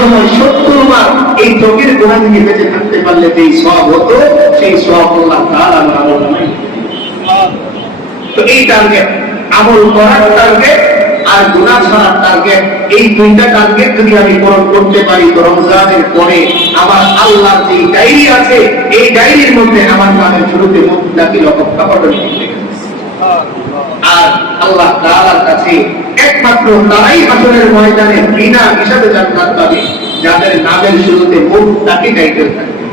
সময় 70 বার এই চোখের গোড়া থেকে বেঁচে থাকতে পারলে যেই সওয়াব হতো সেই সওয়াব আল্লাহ তাআলা আমল নামায়। তো এই টার্গেট, আমল করার টার্গেট আর গুনাহ ছাড়ার টার্গেট, এই দুইটা টার্গেট যদি আমি পূরণ করতে পারি তো রমজানের পরে আমার আল্লাহর যে ডায়েরি আছে এই ডায়েরির মধ্যে আমার নামের শুরুতে মুত্তাকি রক্ষা পাঠন লিখে গেছে। আর আল্লাহ তাআলার কাছে একমাত্র তারাই হাসরের ময়দানে বিনা হিসাবে জান্নাত পাবে যাদের নামের শুরুতে মুত্তাকি টাইটেল থাকবে।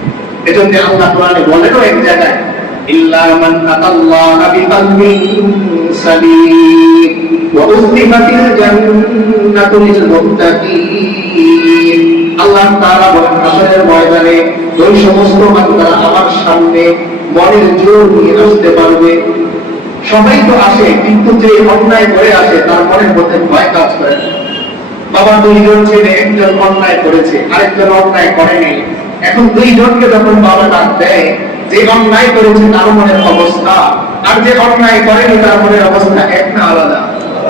এজন্য আল্লাহ কোরআনে বলেনও এক জায়গায় ইল্লা মান আতাল্লাহা বিকলবিন সালিম ওয়া উযলিফাতিল জান্নাতু লিল মুত্তাকিন। আল্লাহ তাআলা বলেন হাসরের ময়দানে ওই সমস্ত বান্দারা আমার সামনে মনের জোর নিয়ে আসতে পারবে। সবাই তো আসে, কিন্তু যে অন্যায় করে আসে তার মনের মধ্যে ভয় কাজ করে। বাবা দুইজন ছেলে, একজন অন্যায় করেছে আরেকজন অন্যায় করেনি, এখন দুইজনকে যখন বাবা ডাক দেয়, যে অন্যায় করেছে তার মনের অবস্থা আর যে অন্যায় করেনি তার মনের অবস্থা এক না আলাদা।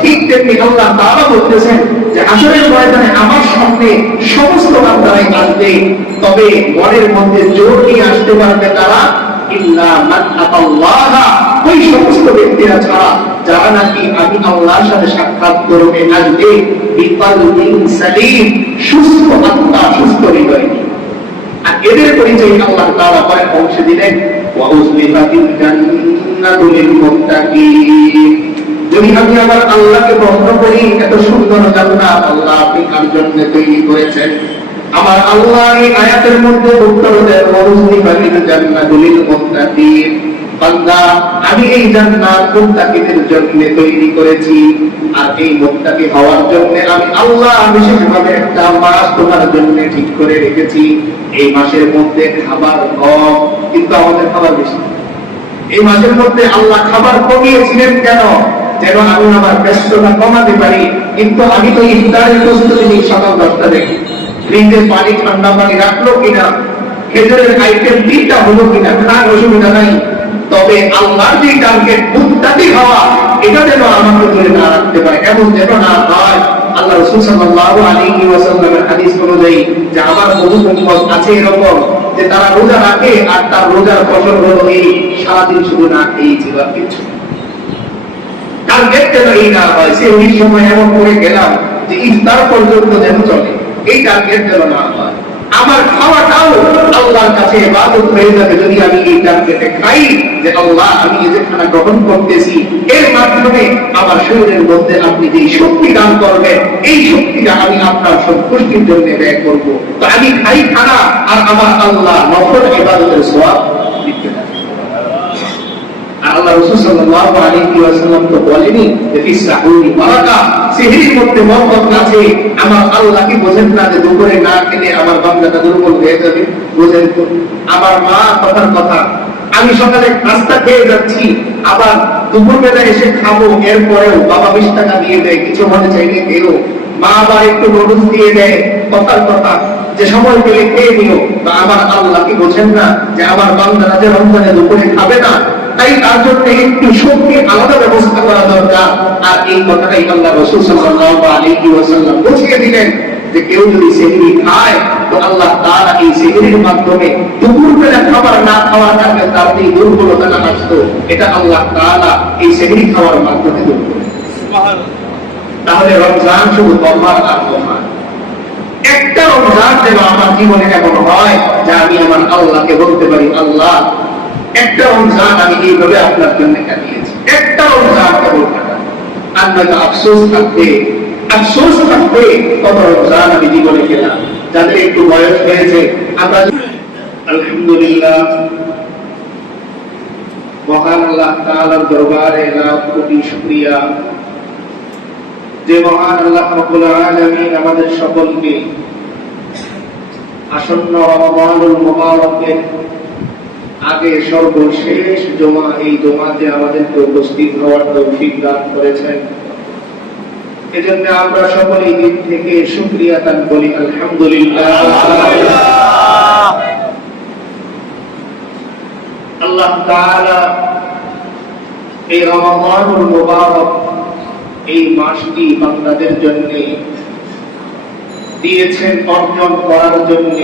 ঠিক তেমনি আল্লাহ তাআলা বলতেছেন যে হাসরের ময়দানে আমার সামনে সমস্ত বান্দারাই আসবে, তবে মনের মধ্যে জোর নিয়ে আসতে পারবে তারা ইল্লা মান আতাল্লাহা, ওই সমস্ত ব্যক্তিরা ছাড়া যারা নাকি আমি আল্লাহর সাথে সাক্ষাৎ করবে আসবে বিকলবিন সালিম, সুস্থ আত্মা, সুস্থ হৃদয়। আর এদের পরিচয় আল্লাহ তাআলা কয়েক অংশে দিলেন ওয়া উযলিফাতিল জান্নাতু লিল মুত্তাকিন। যদি আমি আমার আল্লাহকে বন্ধ করি, এত সুন্দর জান্নাত আল্লাহ আপনি কার জন্য তৈরি করেছেন? আমার আল্লাহ এই আয়াতের মধ্যে উত্তর দেন ওয়া উযলিফাতিল জান্নাতু লিল মুত্তাকিন। বান্দা, আমি এই জান্নাত মুত্তাকিদের জন্য তৈরি করেছি, আর এই মুত্তাকি হওয়ার জন্য আমি আল্লাহ বিশেষভাবে একটা মাস তোমার জন্য ঠিক করে রেখেছি। এই মাসের মধ্যে খাবার কম, কিন্তু আমাদের খাবার বেশি। এই মাসের মধ্যে আল্লাহ খাবার কমিয়েছিলেন কেন? যেন আমি আমার ব্যস্ততা কমাতে পারি। কিন্তু আমি তো ইফতারের প্রস্তুতি নিই সকাল 10টা থেকে। ফ্রিজে পানি, ঠান্ডা পানি রাখলো কিনা, খেজুরের আইটেম 3টা হলো কিনা, খান অসুবিধা নাই। তবে আল্লাহর যে টার্গেট মুত্তাকি হওয়া, এটা যেন আমাকে ধরে না রাখতে পারে, এমন যেন না হয়। আল্লাহ রাসূল সাল্লাল্লাহু আলাইহি ওয়াসাল্লামের হাদিস অনুযায়ী যে আমার বহু উম্মত আছে এরকম যে তারা রোজা রাখে আর তার রোজার ফসল হলো এই সারাদিন শুধু না খেয়ে ছিল কিছু। টার্গেট যেন এই না হয় সে ওই সময় এমন করে গেলাম যে ইফতার পর্যন্ত যেন চলে, এই টার্গেট যেন না হয়। আমার খাওয়াটাও আল্লাহর কাছে ইবাদত হয়ে যাবে যদি আমি এই টার্গেটে খাই যে আল্লাহ আমি এই যে খানা গ্রহণ করতেছি এর মাধ্যমে আমার শরীরের মধ্যে আপনি যে শক্তি দান করবেন, এই শক্তিটা আমি আপনার সন্তুষ্টির জন্য ব্যয় করব। তো আমি খাই খানা আর আমার আল্লাহ নফল ইবাদতের সওয়াব দিতে থাকেন। আল্লাহ রাসূল সাল্লাল্লাহু আলাইহি ওয়াসাল্লাম তো বলেনি যে ফিস সাহুরি বারাকা, সেহরির মধ্যে বরকত আছে। আমার আল্লাহ কি বোঝেন না যে দুপুরে না খেলে আমার বান্দাটা দুর্বল হয়ে যাবে? বোঝেন তো। আমার মা কথার কথা, আমি সকালে নাস্তা খেয়ে যাচ্ছি, আবার দুপুরবেলা এসে খাবো, এরপরেও বাবা 20 টাকা দিয়ে দেয়, কিছু মনে চাইলে খেয়েও। মা আবার একটু নুডলস দিয়ে দেয়, কথার কথা যে সময় পেলে খেয়ে নিও। বা আমার আল্লাহ কি বোঝেন না যে আমার বান্দারা যে রমজানে দুপুরে খাবে না, তাই তার জন্য একটু শক্তির আলাদা ব্যবস্থা করা দরকার। আর এই কথাটাই আল্লাহ রাসূল সাল্লাল্লাহু আলাইহি ওয়াসাল্লাম বুঝিয়ে দিলেন যে কেউ যদি সেহরি খায় তো আল্লাহ তাআলা এই সেহরির মাধ্যমে দুপুরবেলা খাবার না খাওয়ার কারণে তার এই দুর্বলতাটা আসতো, এটা আল্লাহ তাআলা এই সেহরি খাওয়ার মাধ্যমে দূর করেন। সুবহানাল্লাহ। তাহলে রমজান শুধু তওবার আর তওবা। একটা রমজান যেন আমার জীবনে এমন হয় যে আমি আমার আল্লাহকে বলতে পারি আল্লাহ একটা রমজান আমি এইভাবে আপনার জন্য কাটিয়েছি, একটা রমজান কেবল কাটা। আর নয়তো আফসোস থাকবে কত রমজান আমি জীবনে গেলাম। যাদের একটু বয়স হয়েছে আমরা আলহামদুলিল্লাহ মহান আল্লাহ তাআলার দরবারে লাখ কোটি শুকরিয়া যে মহান আল্লাহ রাব্বুল আলামিন আমাদের সকলকে আসন্ন রমাদানুল মুবারকের আগে সর্বশেষ জমা, এই জমাতে আমাদেরকে উপস্থিত হওয়ার তৌফিক দান করেছেন। এজন্য আমরা সকলেই দিন থেকে শুকরিয়া দান করি আলহামদুলিল্লাহ। আল্লাহ তাআলা এই রমাদানুল মুবারক এই মাসটি বান্দাদের জন্য দিয়েছেন অর্জন করার জন্য।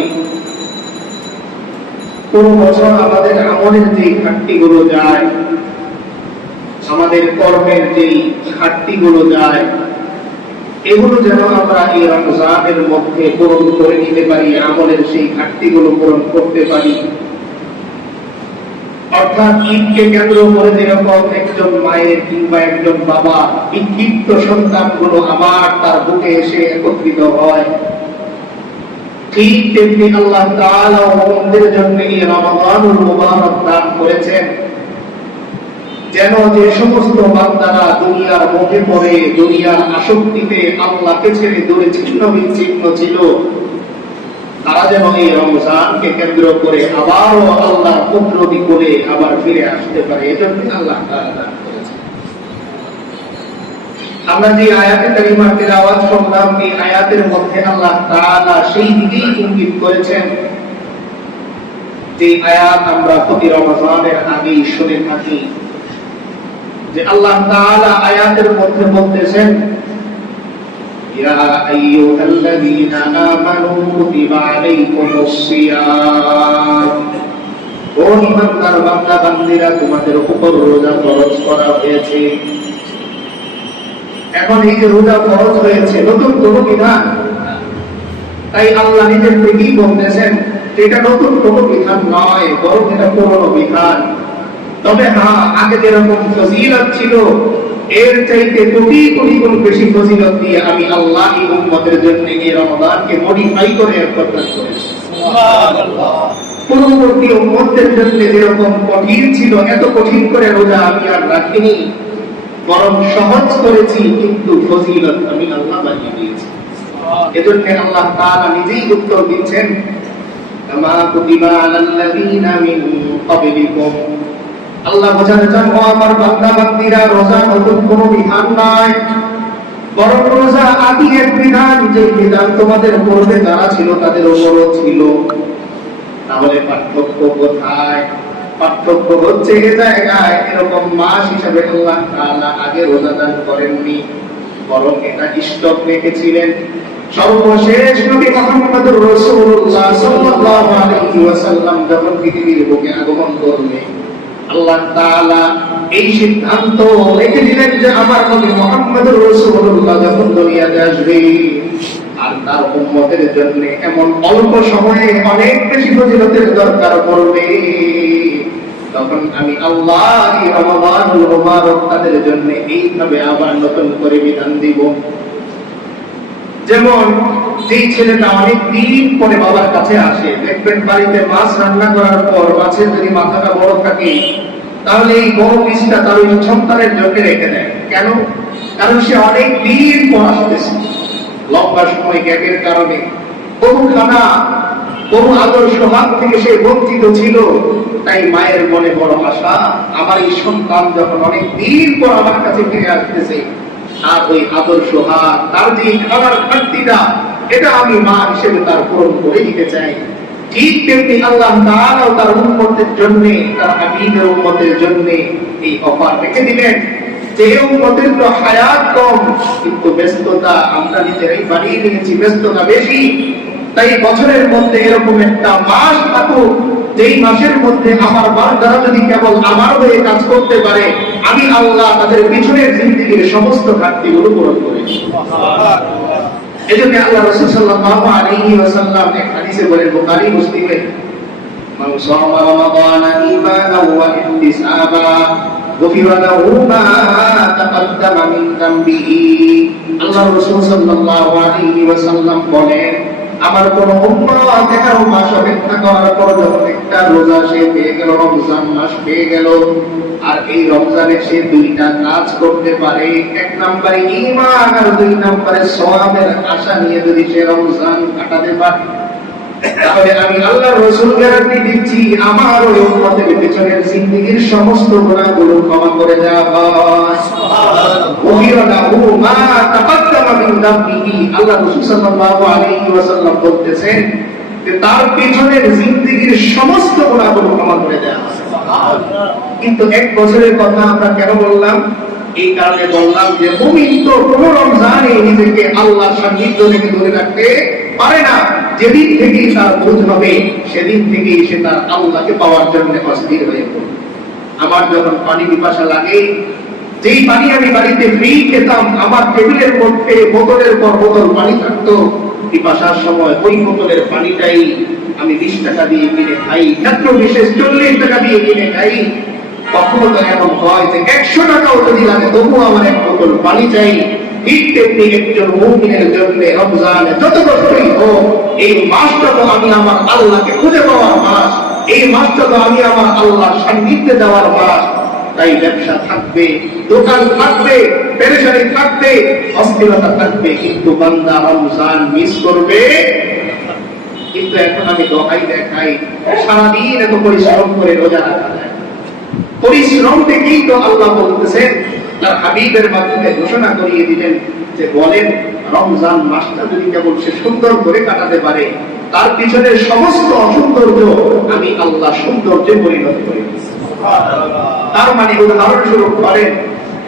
পুরো বছর আমাদের আমলের যে ঘাটতিগুলো যায়, আমাদের কর্মের যে ঘাটতিগুলো যায়, এগুলো যেন আমরা এই রমজানের মধ্যে পূরণ করে নিতে পারি, আমলের সেই ঘাটতিগুলো পূরণ করতে পারি। অর্থাৎ ঈদকে কেন্দ্র করে যেরকম একজন মায়ের কিংবা একজন বাবা বিক্ষিপ্ত সন্তানগুলো আবার তার বুকে এসে একত্রিত হয়, ঠিক তেমনি আল্লাহ তাআলা মুমিনদের জন্য এই রমাদানুল মুবারক দান করেছেন, যেন যে সমস্ত বান্দারা দুনিয়ার মোহে পড়ে, দুনিয়ার আসক্তিতে আল্লাহকে ছেড়ে দূরে ছিন্ন বিচ্ছিন্ন ছিল, তারা যেন এই রমজানকে কেন্দ্র করে আবারও আল্লাহর কুদরতি কোলে আবার ফিরে আসতে পারে। এজন্য আল্লাহ তাআলা দান করেছেন। আমরা যে আয়াতে কারিমার তেলাওয়াত শুনলাম, এই আয়াতের মধ্যে আল্লাহ তাআলা সেই দিকেই ইঙ্গিত করেছেন যে আয়াত আমরা প্রতি রমজানের আগেই শুনে থাকি, যে আল্লাহ তাআলা আয়াতের মধ্যে বলতেছেন, ইয়া আইয়ুহাল্লাযীনা আমানু কুতিবা আলাইকুমুস সিয়াম, ও ঈমানদার বান্দা বান্দীরা, তোমাদের উপর রোজা ফরজ করা হয়েছে। এখন এই যে রোজা ফরজ হয়েছে, নতুন কোন বিধান, তাই আল্লাহ নিজের থেকেই বলতেছেন যে এটা নতুন কোন বিধান নয়, বরং এটা পুরনো বিধান। তবে হ্যাঁ, আগে যেরকম ফজিলত ছিল এর চাইতে কোটি কোটি গুণ বেশি ফজিলত দিয়ে আমি আল্লাহ এই উম্মতের জন্য এই রমজানকে মডিফাই করে প্রদান করেছি। সুবহানাল্লাহ। পূর্ববর্তী উম্মতের জন্য যেরকম কঠিন ছিল, এত কঠিন করে রোজা আমি আর রাখিনি, বরং সহজ করেছি, কিন্তু ফজিলত আমি আল্লাহ বানিয়ে দিয়েছি। এজন্য আল্লাহ তাআলা নিজেই উত্তর দিচ্ছেন, কামা কুতিবা আলাল্লাযীনা মিন ক্বাবলিকুম। আল্লাহ বোঝাতে চান, ও আমার বান্দা বান্দীরা, রোজা নতুন কোনো বিধান নয়, বরং রোজা আদি এক বিধান, যে বিধান তোমাদের পূর্বে যারা ছিল তাদের উপরও ছিল। তাহলে পার্থক্য কোথায়? পার্থক্য হচ্ছে এ জায়গায়, এরকম মাস হিসাবে আল্লাহ তাআলা আগে রোজা দান করেননি, বরং এটা স্টক রেখেছিলেন। সর্বশেষ নবী মুহাম্মদুর রাসূলুল্লাহ সাল্লাল্লাহু আলাইহি ওয়াসাল্লাম যখন পৃথিবীর বুকে আগমন করলেন, আল্লাহ তাআলা এই সিদ্ধান্ত রেখে দিলেন যে আমার নবী মুহাম্মদুর রাসূলুল্লাহ যখন দুনিয়াতে আসবে আর তার উম্মতের জন্য এমন অল্প সময়ে অনেক বেশি ফজিলতের দরকার পড়বে, তখন আমি আল্লাহ এই রমাদানুল মুবারক তাদের জন্য এইভাবে আবার নতুন করে বিধান দিব। যেমন যেই ছেলেটা অনেক দিন পরে বাবার কাছে আসে, দেখবেন বাড়িতে মাছ রান্না করার পর মাছের যদি মাথাটা বড় থাকে, তাহলে এই বড় পিসটা তার ওই সন্তানের জন্য রেখে দেয়। কেন? কারণ সে অনেক দিন পর আসতেছে, লম্বা সময় গ্যাপের কারণে বহু খানা বহু আদর সোহাগ থেকে সে বঞ্চিত ছিল। তাই মায়ের মনে বড় আশা, আমার এই সন্তান যখন অনেক দিন পর আমার কাছে ফিরে আসতেছে, আর ওই আদর সোহাগ, তার যে খাবার ঘাটতিটা, এটা আমি মা হিসেবে তার পূরণ করে দিতে চাই। ঠিক তেমনি আল্লাহ তাআলা তার উম্মতের জন্য, তার হাবিবের উম্মতের জন্য এই অফার রেখে দিলেন যে উম্মতের তো হায়াত কম, কিন্তু ব্যস্ততা আমরা নিজেরাই বাড়িয়ে নিয়েছি, ব্যস্ততা বেশি। তাই বছরের মধ্যে এরকম একটা মাস থাকুক, যেই মাসের মধ্যে আমার বান্দারা যদি কেবল আমার হয়ে কাজ করতে পারে, আমি আল্লাহ তাদের পিছনের জিন্দেগীর সমস্ত ঘাটতিগুলো পূরণ করেছি। এজন্য আল্লাহ রাসূল সাল্লাল্লাহু আলাইহি ওয়াসাল্লাম এক হাদিসে বলেন, বুখারী মুসলিমে, মান সামা রমাদানা ঈমানান ওয়া ইহতিসাবা গুফিরা লাহু মা তাকাদ্দামা মিন যামবিহি। আল্লাহ রাসূল সাল্লাল্লাহু আলাইহি ওয়াসাল্লাম বলেন, আমার কোন উম্মত 11 মাস অপেক্ষা করার পর যখন একটা রোজা সে পেয়ে গেল, রমজান মাস পেয়ে গেল, আর এই রমজানে সে দুইটা কাজ করতে পারে, এক নম্বরে ঈমান আর দুই নম্বরে সওয়াবের আশা নিয়ে যদি সে রমজান কাটাতে পারে, তাহলে আমি আল্লাহর রাসূল গ্যারান্টি দিচ্ছি, আমার ওই উম্মতের পিছনের জিন্দেগীর সমস্ত গুনাহগুলো ক্ষমা করে দেওয়া হয়। সুবহানাল্লাহ। মা তাকাদ্দামা মিন যামবিহি। আল্লাহ রাসূল সাল্লাল্লাহু আলাইহি ওয়াসাল্লাম বলতেছেন যে তার পিছনের জিন্দেগীর সমস্ত গুনাহগুলো ক্ষমা করে দেওয়া হয়। সুবহানাল্লাহ। কিন্তু এক বছরের কথা আমরা কেন বললাম? এই কারণে বললাম যে মুমিন তো পুরো রমজানে নিজেকে আল্লাহর সান্নিধ্য থেকে দূরে রাখতে পারে না, যেদিন থেকেই তার বোধ হবে সেদিন থেকেই সে তার আল্লাহকে পাওয়ার জন্য অস্থির হয়ে পড়ে। আমার যখন পানি পিপাসা লাগে, যেই পানি আমি বাড়িতে ফ্রি খেতাম, আমার টেবিলের মধ্যে বোতলের পর বোতল পানি থাকতো, পিপাসার সময় ওই বোতলের পানিটাই আমি 20 টাকা দিয়ে কিনে খাই, মাত্র বিশেষ 40 টাকা দিয়ে কিনে খাই। কখনো তো এমন হয় যে 100 টাকাও যদি লাগে তবু আমার এক বোতল পানি চাই। ঠিক তেমনি একজন মুমিনের জন্য রমজানে যত কষ্টই হোক, এই মাসটা তো আমি আমার আল্লাহকে খুঁজে পাওয়ার মাস, এই মাসটা তো আমি আমার আল্লাহর সান্নিধ্যে যাওয়ার মাস। তাই ব্যবসা থাকবে, দোকান থাকবে, পেরেশানি থাকবে, অস্থিরতা থাকবে, কিন্তু বান্দা রমজান মিস করবে। কিন্তু এখন আমি দোহাই দেখাই, সারাদিন এত পরিশ্রম করে রোজা রাখা যায়। পরিশ্রম থেকেই তো আল্লাহ বলতেছেন, তার হাবিবের মাধ্যমে ঘোষণা করিয়ে দিলেন যে বলেন রমজান মাসটা যদি কেবল সে সুন্দর করে কাটাতে পারে, তার পিছনের সমস্ত অসৌন্দর্য আমি আল্লাহ সৌন্দর্যে পরিণত করে দিচ্ছি। তার মানে উদাহরণস্বরূপ বলেন,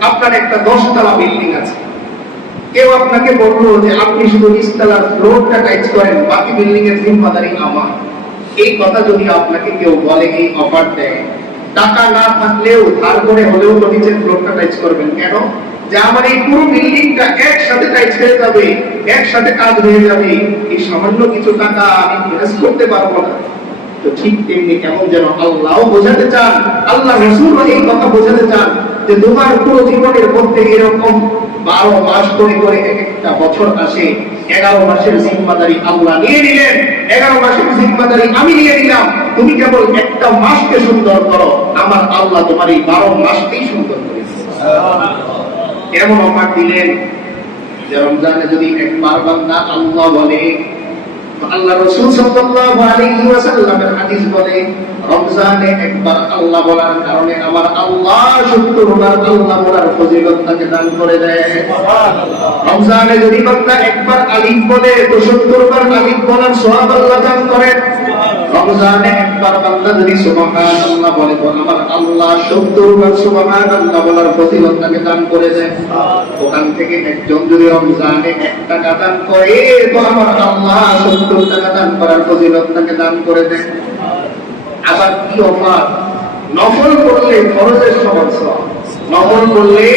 আপনার একটা 10 তলা বিল্ডিং আছে, কেউ আপনাকে বললো যে আপনি শুধু নিচতলার ফ্লোরটা টাইচ করেন, বাকি বিল্ডিং এর জিম্মাদারি আমার। এই কথা যদি আপনাকে কেউ বলে, এই অফার দেয়, টাকা না থাকলেও ধার করে হলেও তো নিচের ফ্লোরটা টাইচ করবেন। কেন? যে আমার এই পুরো বিল্ডিংটা একসাথে টাইচ হয়ে যাবে, একসাথে কাজ হয়ে যাবে, এই সামান্য কিছু টাকা আমি ইনভেস্ট করতে পারবো না। তো ঠিক তেমনি কেমন যেন আল্লাহ বোঝাতে চান, আল্লাহ রাসূল এই কথা বোঝাতে চান যে তোমার পুরো জীবনের মধ্যে এরকম 12 মাস করে করে একটা বছর আসে, 11 মাসের জিম্মাদারি আল্লাহ নিয়ে নিলেন, 11 মাসের জিম্মাদারি আমি নিয়ে নিলাম। তুমি কেবল একটা মাসকে সুন্দর করো, আমার আল্লাহ তোমার এই 12 মাসকেই সুন্দর করে দিবেন। এমন অফার দিলেন যে রমজানে যদি একবার বান্দা আল্লাহ বলে, আল্লাহ রাসূল সাল্লাল্লাহু আলাইহি ওয়াসাল্লামের হাদিস বলে, রমজানে একবার আল্লাহ বলার কারণে আমার আল্লাহ 70 বার আল্লাহ বলার ফজিলত তাকে দান করে দেয়। সুবহানাল্লাহ। রমজানে যদি বান্দা একবার আলিফ বলে তো 70 বার আলিফ বলার সওয়াব আল্লাহ দান করেন। রমজানে একবার বান্দা যদি সুবহানাল্লাহ বলে তো আমার আল্লাহ 70 বার সুবহানাল্লাহ বলার ফজিলত তাকে দান করে দেয়। ওখান থেকে একজন যদি রমজানে 1 টাকা দান করে তো আমার আল্লাহ 70 টাকা দান করার ফজিলত তাকে দান করে দেয়। আবার কি অফার, নফল করলে ফরজের সমান সওয়াব, নফল করলে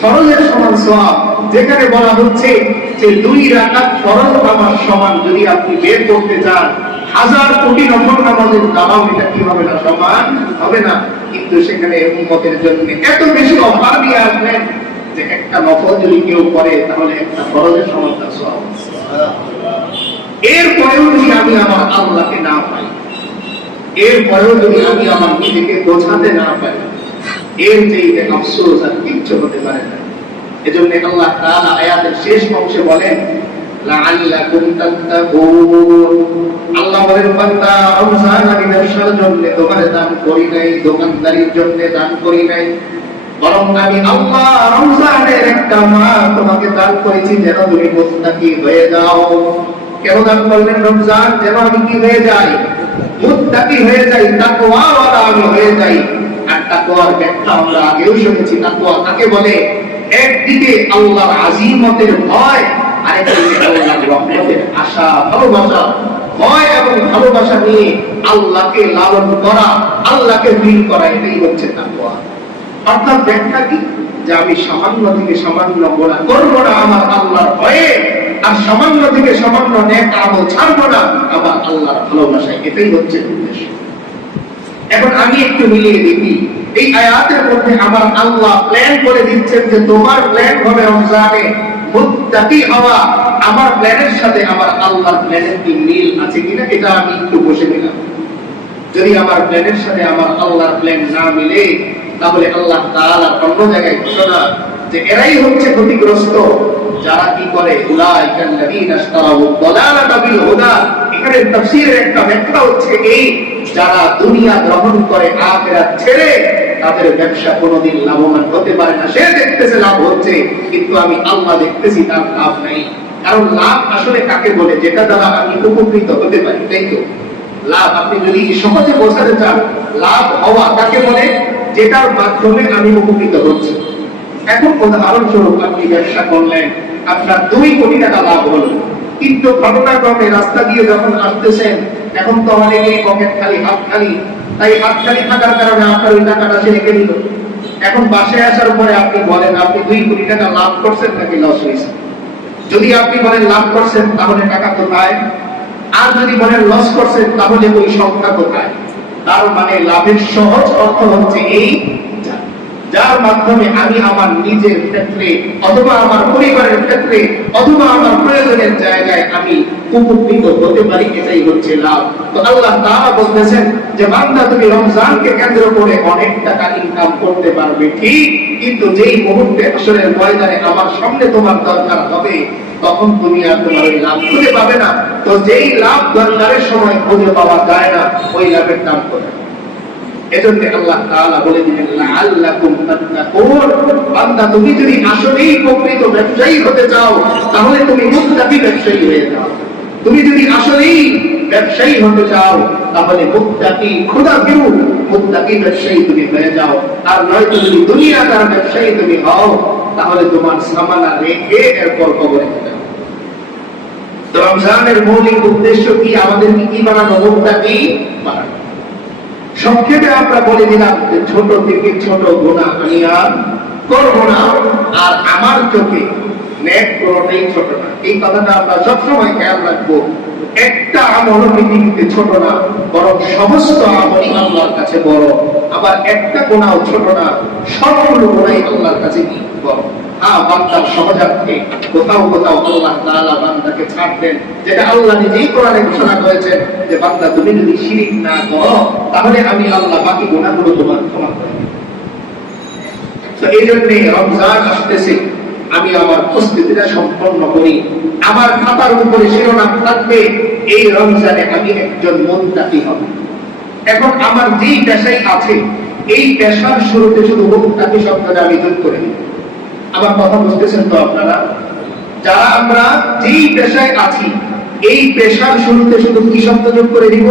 ফরজের সমান সওয়াব। যেখানে বলা হচ্ছে যে 2 রাকাত ফরজ নামাজ সমান, যদি আপনি বের করতে চান 1000 কোটি নফল নামাজের দাম, এটা কি হবে না? সমান হবে না। কিন্তু সেখানে উম্মতের জন্য এত বেশি অফার দিয়ে আসলেন যে একটা নফল যদি কেউ করে তাহলে একটা ফরজের সমান তার সওয়াব। এরপরেও যদি আমি আমার আল্লাহকে না পাই, এরপরেও যদি আমি আমার নিজেকে বোঝাতে না পারি, এর চেয়ে আফসোস আর কিচ্ছু হতে পারে না। এজন্য আল্লাহ তাআলা আয়াতের শেষ অংশে বলেন, লাআল্লাকুম তাত্তাকুন। আল্লাহ বলেন, বান্দা রমজান আমি ব্যবসার জন্য তোমার দান করি নাই, দোকানদারির জন্য দান করি নাই, বরং আমি আল্লাহ রমজানের একটা মাস তোমাকে দান করেছি যেন তুমি মুত্তাকি হয়ে যাও। কেন দান করলেন রমজান? যেন আমি কি হয়ে যাই? মুত্তাকি হয়ে যাই, তাকওয়াওয়ালা আমি হয়ে যাই। আর তাকওয়ার ব্যাখ্যা আমরা আগেও শুনেছি। তাকওয়া কাকে বলে? একদিকে আল্লাহর আযীমতের ভয়, আরেকদিকে আল্লাহর রহমতের আশা, ভালোবাসা। ভয় এবং ভালোবাসা নিয়ে আল্লাহকে লালন করা, আল্লাহকে ফিল করা, এটাই হচ্ছে তাকওয়া। অর্থাৎ ব্যাখ্যা কি? যে আমি সামান্য থেকে সামান্য গুনাহ করব না আমার আল্লাহর ভয়ে, আর সামান্য থেকে সামান্য নেক আমল ছাড়ব না আমার আল্লাহর ভালোবাসায়। এটাই হচ্ছে উদ্দেশ্য। এখন আমি একটু মিলিয়ে দেখি, এই আয়াতের মধ্যে আমার আল্লাহ প্ল্যান করে দিচ্ছেন যে তোমার প্ল্যান হবে রমজানে মুত্তাকি হওয়া। আমার প্ল্যানের সাথে আমার আল্লাহর প্ল্যানের কি মিল আছে কিনা এটা আমি একটু বসে নিলাম। যদি আমার প্ল্যানের সাথে আমার আল্লাহর প্ল্যান না মিলে, তাহলে আল্লাহ তাআলা অন্য জায়গায় ঘোষণা যে এরাই হচ্ছে ক্ষতিগ্রস্ত, যারা কি করে, উলাইকাল লাযীনা ইশতারাউ দালালাতা বিল হুদা। এখানে তাফসীরের একটা ব্যাখ্যা হচ্ছে এই, যারা দুনিয়া গ্রহণ করে আখিরাত ছেড়ে, তাদের ব্যবসা কোনোদিন লাভবান হতে পারে না। সে দেখতেছে লাভ হচ্ছে, কিন্তু আমি আল্লাহ দেখতেছি তার লাভ নাই। কারণ লাভ আসলে কাকে বলে? যেটা দ্বারা আমি উপকৃত হতে পারি, তাই তো? লাভ আপনি যদি সহজে বোঝাতে চান, লাভ হওয়া কাকে বলে? যেটার মাধ্যমে আমি উপকৃত হচ্ছি। এখন উদাহরণস্বরূপ আপনি ব্যবসা করলেন, আপনার 2 কোটি টাকা লাভ হলো। কিন্তু ঘটনাক্রমে রাস্তা দিয়ে যখন আসতেছেন, এখন তো অনেকেই পকেট খালি, হাত খালি, তাই হাত খালি থাকার কারণে আপনার ওই টাকাটা সে রেখে দিল। এখন বাসায় আসার পরে আপনি বলেন আপনি 2 কোটি টাকা লাভ করছেন নাকি লস হয়েছে? যদি আপনি বলেন লাভ করছেন তাহলে টাকা কোথায়? আর যদি বলেন লস করছেন তাহলে ওই সংখ্যা কোথায়? তার মানে লাভের সহজ অর্থ হচ্ছে এই, যার মাধ্যমে আমি আমার নিজের ক্ষেত্রে অথবা আমার পরিবারের ক্ষেত্রে অথবা আমার প্রয়োজনের জায়গায় আমি উপকৃত হতে পারি, এটাই হচ্ছে লাভ। তো আল্লাহ তাআলা বলতেছেন যে বান্দা তুমি রমজানকে কেন্দ্র করে অনেক টাকা ইনকাম করতে পারবে ঠিক, কিন্তু যেই মুহূর্তে আসরের ময়দানে আমার সামনে তোমার দরকার হবে তখন তুমি আর তোমার ওই লাভ খুঁজে পাবে না। তো যেই লাভ দরকারের সময় খুঁজে পাওয়া যায় না, ওই লাভের দাম কোথায়? এজন্য আল্লাহ তাআলা বলে দিলেন লাআল্লাকুম তাত্তাকুন, বান্দা তুমি যদি আসলেই প্রকৃত ব্যবসায়ী হতে চাও তাহলে তুমি মুত্তাকি ব্যবসায়ী হয়ে যাও। তুমি যদি আসলেই ব্যবসায়ী হতে চাও তাহলে মুত্তাকি খোদাভীরু মুত্তাকি ব্যবসায়ী তুমি হয়ে যাও। আর নয়তো যদি দুনিয়াদার ব্যবসায়ী তুমি হও তাহলে তোমার সামানা রেখে এরপর কবরে যাবে। তো রমজানের মৌলিক উদ্দেশ্য কি? আমাদেরকে কি বানানো? মুত্তাকি বানানো। সংক্ষেপে আমরা বলে দিলাম যে ছোট থেকে ছোট গুনাহ আমি আর করব না, আর আমার চোখে নেক কোনটাই ছোট না। এই কথাটা আমরা সবসময় খেয়াল রাখবো। একটা আমল পৃথিবীতে ছোট না, বরং সমস্ত আমলই আল্লাহর কাছে বড়। আবার একটা গুনাহ ছোট না, সবগুলো গুনাহই আল্লাহর কাছে কি বড়। হ্যাঁ, বান্দার সহজাতে কোথাও কোথাও আল্লাহ তাআলা বান্দাকে ছাড় দেন, যেটা আল্লাহ নিজেই কোরআনে ঘোষণা করেছেন যে বান্দা তুমি যদি শিরক না করো তাহলে আমি আল্লাহ বাকি গুনাহগুলো তোমার ক্ষমা করে দেব। তো এই জন্য রমজান আসতেছে, আমি আমার প্রস্তুতিটা সম্পন্ন করি। আমার খাতার উপরে শিরোনাম থাকবে এই রমজানে আমি একজন মুত্তাকি হব। এখন আমার যেই পেশাই আছে এই পেশার শুরুতে শুধু মুত্তাকি শব্দটা আমি যোগ করে দিই। আমার কথা বুঝতেছেন তো আপনারা? যারা আমরা যেই পেশায় আছি এই পেশার শুরুতে শুধু কি শব্দ যোগ করে দিব?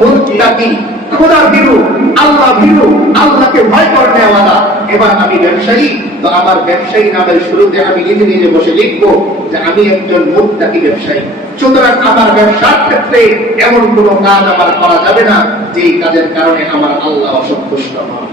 মুত্তাকি, খোদা ভীরু, আল্লাহ ভীরু, আল্লাহকে ভয় করনেওয়ালা। এবার আমি ব্যবসায়ী, তো আমার ব্যবসায়ী নামের শুরুতে আমি নিজে নিজে বসে লিখবো যে আমি একজন মুত্তাকি ব্যবসায়ী। সুতরাং আমার ব্যবসার ক্ষেত্রে এমন কোন কাজ আমার করা যাবে না যেই কাজের কারণে আমার আল্লাহ অসন্তুষ্ট হন।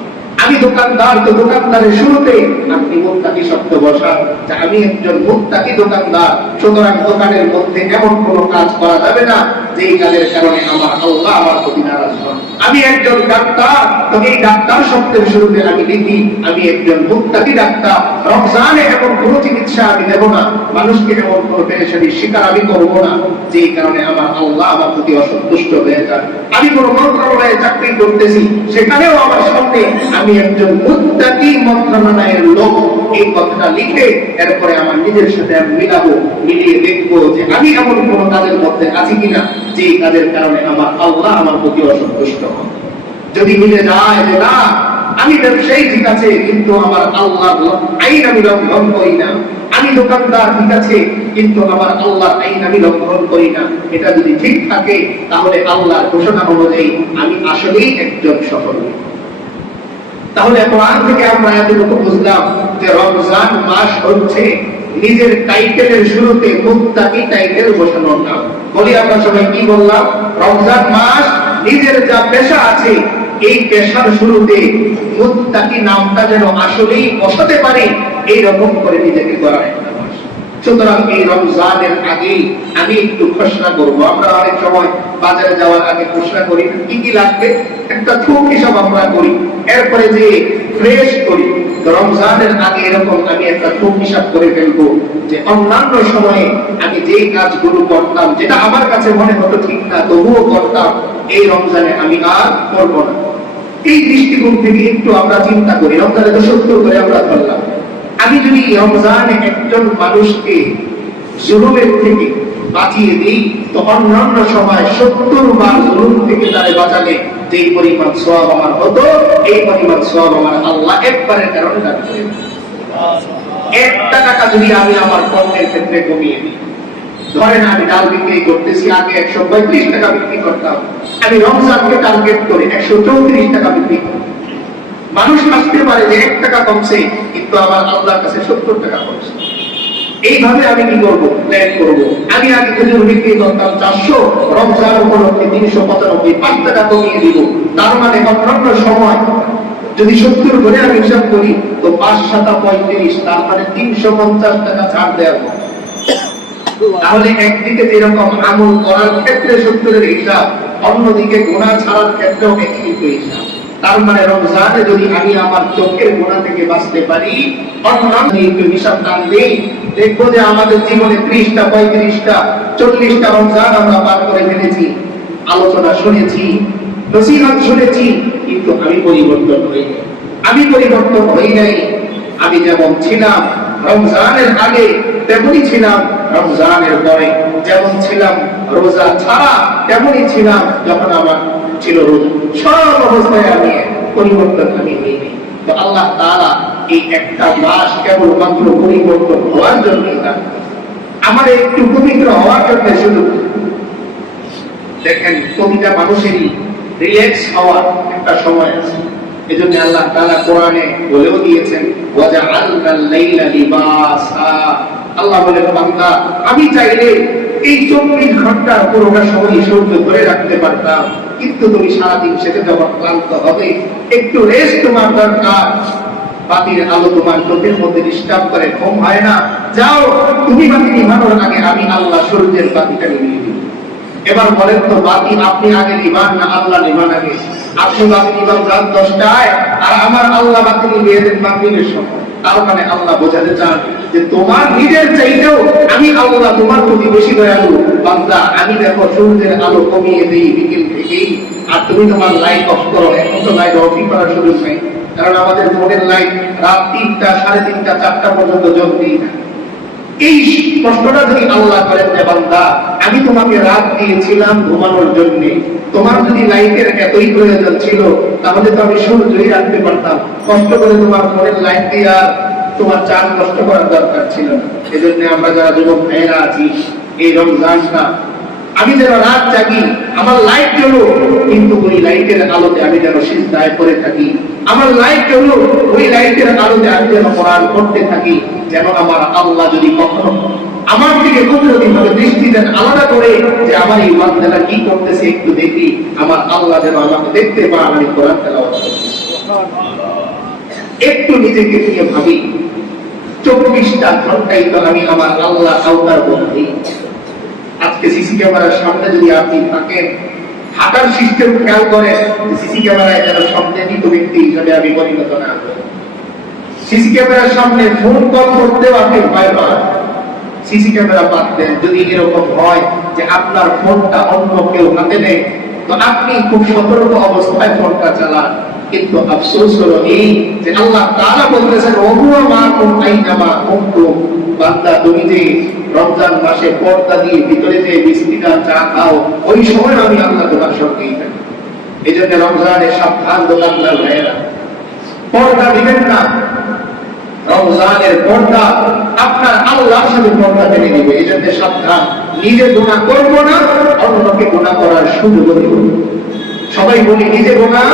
আমি দোকানদার, তো দোকানদারের শুরুতে আপনি মুত্তাকি শব্দ বসান যে আমি একজন মুত্তাকি দোকানদার। সুতরাং দোকানের মধ্যে এমন কোন কাজ করা যাবে না যেই কাজের কারণে আমার আল্লাহ আমার প্রতি নারাজ হন। আমি একজন ডাক্তার, তো এই ডাক্তার শব্দের শুরুতে আমি লিখি আমি একজন মুত্তাকি ডাক্তার। রমজানে এমন কোন চিকিৎসা আমি দেব না, মানুষকে এমন কোন পেরেশানির শিকার আমি করবো না যেই কারণে আমার আল্লাহ আমার প্রতি অসন্তুষ্ট হয়ে যায়। আমি কোন মন্ত্রণালয়ে চাকরি করতেছি, সেখানেও আমার সামনে আমি একজন মুত্তাকি মন্ত্রণালয়ের লোক, এই কথাটা লিখে এরপরে আমার নিজের সাথে আমি মিলাবো, মিলিয়ে দেখবো যে আমি এমন কোন কাজের মধ্যে আছি কিনা যে কাজের কারণে আমার আল্লাহ আমার প্রতি অসন্তুষ্ট হন। যদি মিলে যায় যে না আমি ব্যবসায়ী ঠিক আছে কিন্তু আমার আল্লাহর আইন আমি লঙ্ঘন করি না, আমি দোকানদার ঠিক আছে কিন্তু আমার আল্লাহর আইন আমি লঙ্ঘন করি না, এটা যদি ঠিক থাকে তাহলে আল্লাহর ঘোষণা অনুযায়ী আমি আসলেই একজন সফল। তাহলে কোরআন থেকে আমরা এতটুকু বুঝলাম যে রমজান মাস হচ্ছে নিজের টাইটেলের শুরুতে মুত্তাকি টাইটেল বসানোর নাম। বলি আমরা সবাই কি বললাম? রমজান মাস নিজের যা পেশা আছে এই পেশার শুরুতে মুত্তাকি নামটা যেন আসলেই বসাতে পারে এইরকম করে নিজেকে গড়ায়। সুতরাং এই রমজানের আগেই আমি একটু খসড়া করবো। আমরা অনেক সময় বাজারে যাওয়ার আগে খসড়া করি, কি কি লাগবে একটা থোক হিসাব আমরা করি, এরপরে যে ফ্রেশ করি। রমজানের আগে এরকম আমি একটা থোক হিসাব করে ফেলবো যে অন্যান্য সময়ে আমি যে কাজগুলো করতাম যেটা আমার কাছে মনে হতো ঠিক না তবুও করতাম, এই রমজানে আমি আর করবো না। এই দৃষ্টিকোণ থেকে একটু আমরা চিন্তা করি। রমজানে তো 70 করে আমরা ধরলাম, আমি যদি রমজানে একজন মানুষকে জুলুমের থেকে বাঁচিয়ে দিই তো অন্যান্য সময় 70 বার জুলুম থেকে তারে বাঁচালে যেই পরিমাণ সওয়াব আমার হতো এই পরিমাণ সওয়াব আমার আল্লাহ একবারের কারণে দান করে দেন। 1 টাকা যদি আমি আমার পণ্যের ক্ষেত্রে কমিয়ে দিই, ধরেন আমি ডাল বিক্রি করতেছি, আগে 135 টাকা বিক্রি করতাম, আমি রমজানকে টার্গেট করে 134 টাকা বিক্রি করি। মানুষ আসতে পারে যে 1 টাকা কমছে কিন্তু আমার আল্লাহর কাছে 70 টাকা কমছে। এইভাবে আমি কি করবো, প্ল্যান করবো। আমি আগে খেজুর বিক্রি করতাম 400, রমজান উপলক্ষে 395, 5 টাকা কমিয়ে দিব। তার মানে অন্যান্য সময় যদি 70 করে আমি হিসাব করি তো 5 7 35, তার মানে 350 টাকা ছাড় দেওয়া। তাহলে একদিকে যেরকম আমল করার ক্ষেত্রে 70-এর হিসাব, অন্যদিকে গুনাহ ছাড়ার ক্ষেত্রেও একই হিসাব। তার মানে রমজানে যদি আমি আমার চোখের গুনাহ থেকে বাঁচতে পারি, অন্যান্য একটু হিসাব টান দেই, দেখবো যে আমাদের জীবনে 30টা 35টা 40টা রমজান আমরা পার করে ফেলেছি, আলোচনা শুনেছি, নসিহত শুনেছি, কিন্তু আমি পরিবর্তন হই নাই। আমি পরিবর্তন হই নাই। আমি যেমন ছিলাম রমজানের আগে তেমনই ছিলাম রমজানের পরে, যেমন ছিলাম রোজা ছাড়া তেমনই ছিলাম যখন আমার ছিল রোজা। সব অবস্থায় আমি পরিবর্তন আমি হইনি। তো আল্লাহ তাআলা এই একটা মাস কেবলমাত্র পরিবর্তন হওয়ার জন্যই দান, আমার একটু পবিত্র হওয়ার জন্য। শুধু দেখেন, প্রতিটা মানুষেরই রিল্যাক্স হওয়ার একটা সময় আছে। এজন্য আল্লাহ তাআলা কোরআনে বলেও দিয়েছেন, ওয়াজআলনাল লাইলা লিবাসা। আল্লাহ বলেন, বান্দা আমি চাইলে এই 24 ঘন্টার পুরোটা সময় সহ্য ধরে রাখতে পারতাম, কিন্তু তুমি সারাদিন সেটা যখন ক্লান্ত হবে, একটু রেস্ট তোমার দরকার। বাতির আলো তোমার চোখের মধ্যে ডিস্টার্ব করে, ঘুম হয় না, যাও তুমি বাতি নিভানোর আগে আমি আল্লাহ সূর্যের বাতিটা নিভিয়ে দিই। এবার বলেন তো, বাতি আপনি আগে নিভান না আল্লাহ নিভান আগে? আপনি বাতি নিভান রাত 10টায়, আর আমার আল্লাহ বাতি নিভিয়ে দেন মাগরিবের সময়। তার মানে আল্লাহ বোঝাতে চান যে তোমার নিজের চাইতেও আমি আল্লাহ তোমার প্রতি বেশি দয়ালু। বান্দা আমি দেখো সূর্যের আলো কমিয়ে দিই বিকেল থেকেই, আর তুমি তোমার লাইট অফ করো। এখন তো লাইট অফই করার সুযোগ নেই, কারণ আমাদের ফোনের লাইট রাত 3টা 3:30 4টা পর্যন্ত জ্বলতেই থাকে। এই প্রশ্নটা যদি আল্লাহ করেন যে বান্দা আমি তোমাকে রাত দিয়েছিলাম ঘুমানোর জন্য, তোমার যদি লাইটের এতই প্রয়োজন ছিল তাহলে তো আমি সূর্যই রাখতে পারতাম, কষ্ট করে তোমার ফোনের লাইট দিয়ে আর তোমার চার্জ নষ্ট করার দরকার ছিল না। এজন্য আমরা যারা যুবক ভাইয়েরা আছি, এই রমজানটা আমি যেন রাত জাগি, আমার লাইট জ্বলো, কিন্তু ওই লাইটের আলোতে আমি যেন সিজদায় পড়ে থাকি। আমার লাইট জ্বলো, ওই লাইটের আলোতে আমি যেন কোরআন পড়তে থাকি, যেন আমার আল্লাহ যদি কখনো আমার দিকে কুদরতি ভাবে দৃষ্টি দেন আলাদা করে, যে আমার এই বান্দাটা কি করতেছে একটু দেখি, আমার আল্লাহ যেন আমাকে দেখতে পান আমি কোরআন তেলাওয়াত করতেছি। একটু নিজেকে নিয়ে ভাবি, 24টা ঘন্টাই তো আমি আমার আল্লাহ আওতার বন্ধি। আজকে সিসি ক্যামেরার সামনে যদি আপনি থাকেন, হাঁটার সিস্টেম খেয়াল করেন, সিসি ক্যামেরায় যেন সন্দেহিত ব্যক্তি হিসাবে আমি পরিণত না হই। সিসি ক্যামেরার সামনে ফোন কল করতেও আপনি ভয় পান। সিসি ক্যামেরা বাদ দেন, যদি এরকম হয় যে আপনার ফোনটা অন্য কেউ হাতে নেয়, তো আপনি খুব সতর্ক অবস্থায় ফোনটা চালান। কিন্তু আফসোস হলো এই যে আল্লাহ তাআলা বলতেছেন, ওহুয়া মাকুম আইনামা কুনতুম। বান্দা তুমি যে রমজান মাসে পর্দা দিয়ে ভিতরে যে বিস্তিটা চা খাও, ওই সময় আমি আল্লাহ তোমার সঙ্গেই থাকি। এই জন্য রমজানে সাবধান দোকানদার ভাইয়েরা, পর্দা দিবেন না। রমজানের পর্দা আপনার আল্লাহর সাথে পর্দা টেনে দিবে। এই জন্য সাবধান, নিজে গুনাহ করবো না, অন্যকে গুনাহ করার সুযোগ দেব। সবাই বলি, নিজে গুনাহ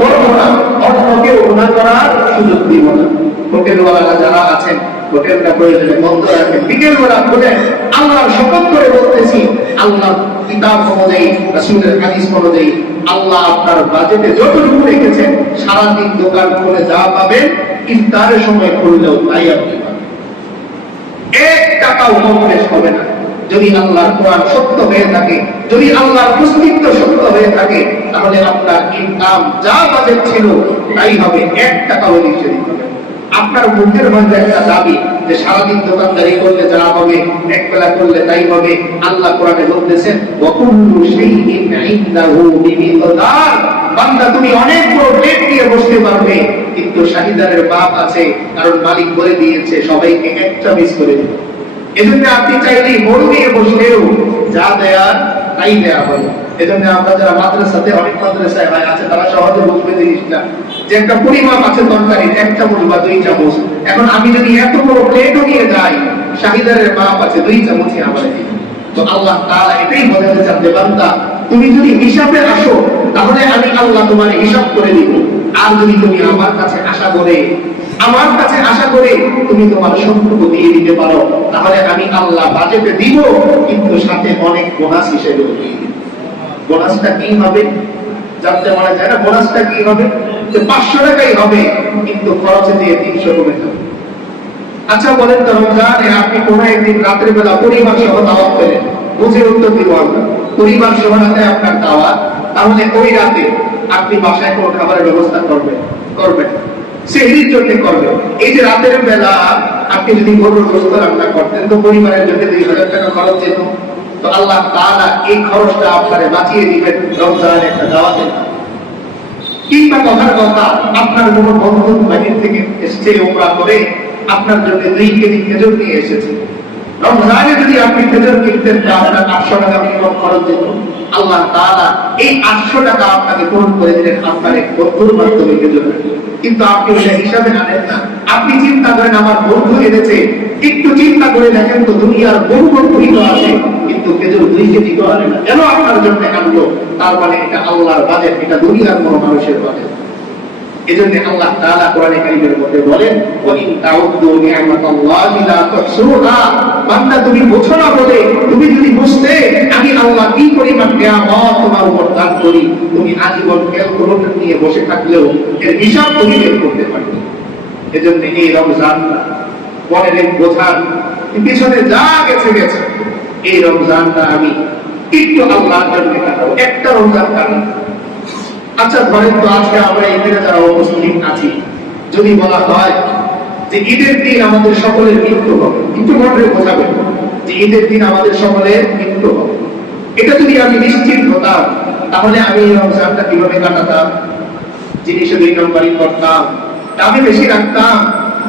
করবো না, অন্যকে গুনাহ করার সুযোগ দিব না। হোটেলওয়ালারা যারা আছেন, হোটেলটা প্রয়োজনে বন্ধ রাখেন, বিকেলবেলা খুলে আল্লাহর শপথ করে বলতেছি, আল্লাহ কিতাব অনুযায়ী, রাসূলের হাদিস অনুযায়ী আল্লাহ আপনার বাজেটে যতটুকু রেখেছেন, সারাদিন দোকান খুলে যা পাবেন ইফতারের সময় খুললেও তাই আপনি পাবেন। 1 টাকাও কম বেশ হবে না। যদি আল্লাহর কোরআন সত্য হয়ে থাকে, যদি আল্লাহর অস্তিত্ব সত্য হয়ে থাকে, তাহলে আপনার ইনকাম যা বাজেট ছিল তাই হবে, 1 টাকাও নিচে দিতে হবে। আপনার মুখের মধ্যে একটা দাবি যে সারাদিন দোকানদারি করলে যা হবে, এক বেলা করলে তাই হবে। আল্লাহ কোরআনে বলতেছেন, ওয়াকুল্লু শাইইন ইনদাহু বিমিকদার। বান্দা তুমি অনেক বড় প্লেট নিয়ে বসতে পারবে, কিন্তু শাহিদারের মাপ আছে, কারণ মালিক বলে দিয়েছে সবাইকে একটা মিস করে দিতে। এজন্য আপনি চাইলেই বড় নিয়ে বসলেও যা দেয়ার তাই দেয়া হবে। এজন্য আমরা যারা মাদ্রাসাতে, অনেক মাদ্রাসায় ভাই আছে, তারা সহজে বুঝবে জিনিসটা, যে একটা পরিমাপ আছে তরকারির, 1 চামচ বা 2 চামচ। এখন আমি যদি এত বড় প্লেটও নিয়ে যাই, শাহিদারের মাপ আছে 2 চামচই আমার দিবে। তো আল্লাহ তাআলা এটাই বোঝাতে চান যে বান্দা তুমি যদি হিসাবে আসো, তাহলে আমি আল্লাহ তোমার হিসাব করে দিব। আর যদি তুমি আমার কাছে আশা করে আমার কাছে আশা করে তুমি তোমার সম্পর্ক দিয়ে দিতে পারো, তাহলে আমি আল্লাহ বাজেটে দিব, কিন্তু সাথে অনেক বোনাস হিসেবে দিয়ে দিব। বোনাসটা কি হবে জানতে মনে যায় না? বোনাসটা কি হবে? যে 500 টাকাই হবে, কিন্তু খরচে দিয়ে 300 কমে যাবে। আচ্ছা বলেন তো, রমজানে আপনি কোন একদিন রাতের বেলা পরিবার সহ দাওয়াত পেলেন, বুঝে উত্তর দিব আমরা, পরিবার সহ রাতে আপনার দাওয়াত, তাহলে ওই রাতে আপনি বাসায় কোনো খাবারের ব্যবস্থা করবেন, সেহরির জন্য করবেন। এই যে রাতের বেলা আপনি যদি গরুর গোশত রান্না করতেন, তো পরিবারের জন্য 2000 টাকা খরচ যেত। তো আল্লাহ তাআলা এই খরচটা আপনারে বাঁচিয়ে দিবেন রমজানের একটা দাওয়াতের। কিংবা কথার কথা, আপনার কোনো বন্ধু বাহির থেকে এসছে উমরা করে, আপনার জন্য 2 কেজি খেজুর নিয়ে এসেছে। রমজানে যদি আপনি খেজুর কিনতেন, আপনার 800 টাকা মিনিমাম খরচ যেত। আল্লাহ তাআলা এই 800 টাকা আপনাকে পূরণ করে দিলেন আপনার এক বন্ধুর মাধ্যমে খেজুর। কিন্তু আপনি ওটা হিসাবে আনেন না। আপনি চিন্তা করেন আমার বন্ধু এনেছে, একটু চিন্তা করে দেখেন তো দুনিয়ার বহু বন্ধুই তো আছে, কিন্তু খেজুর 2 কেজি তো আনে না, কেন আপনার জন্য আনলো? তার মানে এটা আল্লাহর বাজেট, এটা দুনিয়ার কোনো মানুষের বাজেট। এজন্য আল্লাহ তাআলা কোরআনে কারীমের মধ্যে বলেন, ওয়া ইন তাউদ্দু নি'মাতাল্লাহি লা তুহসুহা। বান্দা তুমি বোঝো না বলে, তুমি যদি বুঝতে আমি আল্লাহ কি পরিমাণ নিয়ামত তোমার উপর দান করি, তুমি আজীবন ক্যালকুলেটর নিয়ে বসে থাকলেও এর হিসাব তুমি বের করতে পারবে। এজন্য এই রমজানটা মনে রেখে বোঝান, পিছনে যা গেছে গেছে, এই রমজানটা আমি একটু আল্লাহর জন্য কাটাবো, একটা রমজান কাটাবো। আচ্ছা ধরেন তো আজকে আমরা এখানে যারা উপস্থিত আছি, যদি বলা হয় যে ঈদের দিন আমাদের সকলের মৃত্যু হবে, একটু মনে বোঝাবেন যে ঈদের দিন আমাদের সকলের মৃত্যু হবে, এটা যদি আমি নিশ্চিত হতাম, তাহলে আমি এই রমজানটা কিভাবে কাটাতাম? জিনিসে 2 নম্বরই করতাম, দামে বেশি রাখতাম।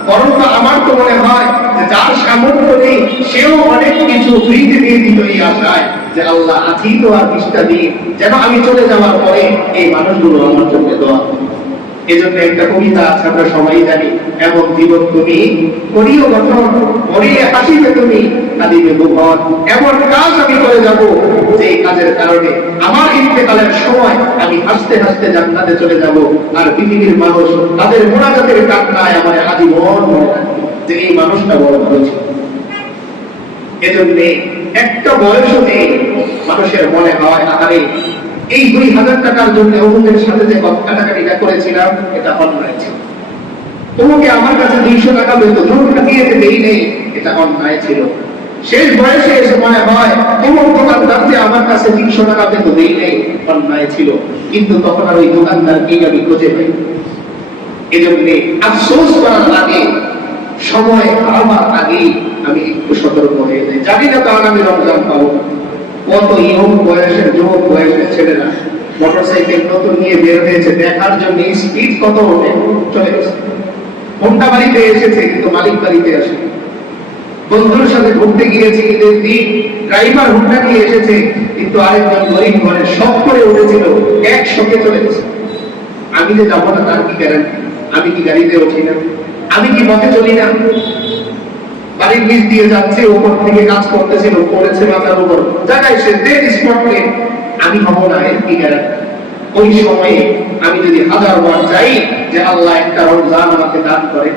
বরং আমার তো মনে হয় যে যার সামর্থ্য নেই সেও অনেক কিছু ফ্রিতে দিয়ে দিত এই আশায় যে আল্লাহ আছি তো আর 20টা দিন, যেন আমি চলে যাওয়ার পরে এই মানুষগুলো আমার জন্য দোয়া করে। এজন্য একটা কবিতা আছে, আমরা সবাই জানি, এমন জীবন তুমি করিও গঠন, করিয়ে হাসিবে তুমি কাঁদিবে ভুবন। এমন কাজ আমি করে যাব যে কাজের কারণে আমার ইন্তেকালের সময় আমি হাসতে হাসতে জান্নাতে চলে যাব, আর পৃথিবীর মানুষ তাদের মোনাজাতের কান্নায় আমার আজীবন মনে রাখবে যে এই মানুষটা বড় ভালো ছিল। এজন্য একটা বয়সে মানুষের মনে হয়, আরে এই 2000 টাকার জন্য অমুকের সাথে যে কাটাকাটিটা করেছিলাম এটা অন্যায় ছিল, তোমাকে আমার কাছে 200 টাকা বেতন দিয়ে দেই নেই, এটা অন্যায় ছিল। শেষ বয়সে এসে মনে হয় অমুক দোকানদার যে আমার কাছে 300 টাকা বেতন দেই নেই, অন্যায় ছিল। কিন্তু তখন আর ওই দোকানদারকেই আমি খুঁজে পাই। এজন্য আফসোস করার আগে, সময় হারাবার আগেই আমি একটু সতর্ক হয়ে যাই। জানি না তো আগামী রমজান পাবো। কত ইয়ং বয়সের যুবক বয়সের ছেলেরা মোটরসাইকেল নতুন নিয়ে বের হয়েছে, দেখার জন্য স্পিড কত ওঠে, চলে গেছে। হোন্ডা বাড়িতে এসেছে কিন্তু মালিক বাড়িতে আসে। বন্ধুর সাথে ঘুরতে গিয়েছে ঈদের দিন, ড্রাইভার হোন্ডা নিয়ে এসেছে, কিন্তু আরেকজন গরিব ঘরে শখ করে উঠেছিল, একসঙ্গে চলে গেছে। আমি যে যাবো না তার কি গ্যারান্টি? আমি কি গাড়িতে উঠি না? আমি কি পথে চলি না? বাড়ির নিচ দিয়ে যাচ্ছে, উপর থেকে কাজ করতেছিল, পড়েছে মাথার উপর, জায়গায় সে ডেড স্পটে আমি হবো না, এর কি গ্যারান্টি? ওই সময়ে আমি যদি 1000 বার চাই যে আল্লাহ একটা রমজান আমাকে দান করে।